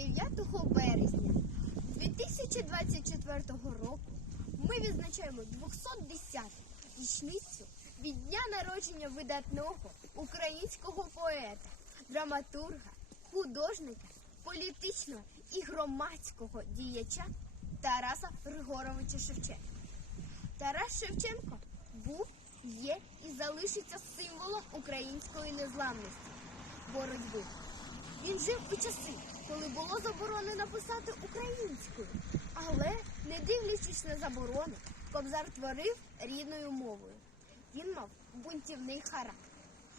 9 березня 2024 року ми відзначаємо 210 річницю від дня народження видатного українського поета, драматурга, художника, політичного і громадського діяча Тараса Григоровича Шевченка. Тарас Шевченко був, є і залишиться символом української незламності, боротьби. Він жив у часи, коли було заборонено писати українською, але, не дивлячись на заборону, Кобзар творив рідною мовою. Він мав бунтівний характер.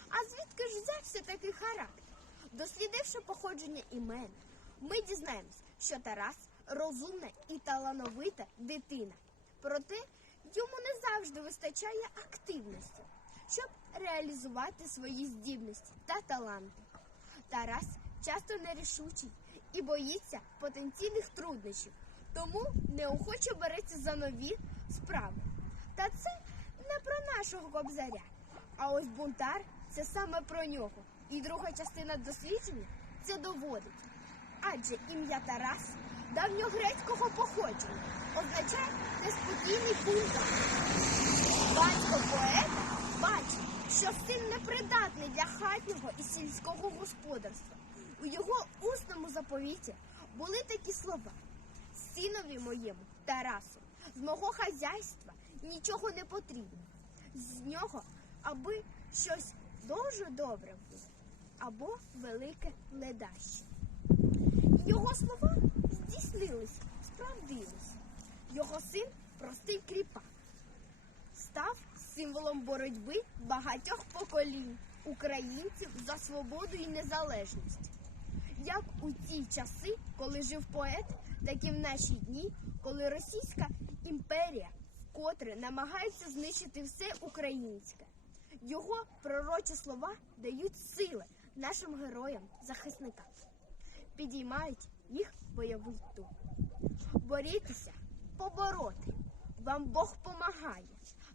А звідки ж взявся такий характер? Дослідивши походження імен, ми дізнаємось, що Тарас розумна і талановита дитина. Проте йому не завжди вистачає активності, щоб реалізувати свої здібності та таланти. Тарас часто нерішучий і боїться потенційних труднощів, тому неохоче береться за нові справи. Та це не про нашого кобзаря. А ось бунтар це саме про нього. І друга частина дослідження це доводить. Адже ім'я Тарас давньогрецького походження означає неспокійний бунтар. Батько поета бачить, що син непридатний для хатнього і сільського господарства. У його усному заповіті були такі слова: Синові моєму, Тарасу, з мого хазяйства нічого не потрібно. З нього аби щось дуже добре було, або велике ледаще. Його слова здійснились, справдились. Його син простий кріпак став символом боротьби багатьох поколінь українців за свободу і незалежність. Як у ті часи, коли жив поет, так і в наші дні, коли Російська імперія вкотре намагається знищити все українське. Його пророчі слова дають сили нашим героям-захисникам, підіймають їх бойовий дух. Борітеся, побороти. Вам Бог помагає.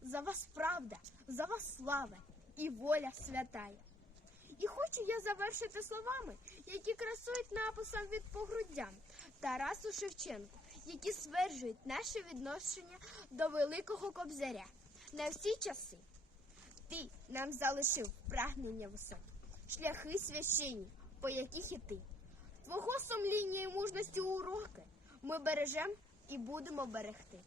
За вас правда, за вас слава і воля святая. І хочу я завершити словами, які красують написом від погруддям Тарасу Шевченку, які стверджують наше відношення до великого кобзаря на всі часи. Ти нам залишив прагнення високі, шляхи священні, по яких іти. Твого сумління і мужності уроки ми бережем і будемо берегти.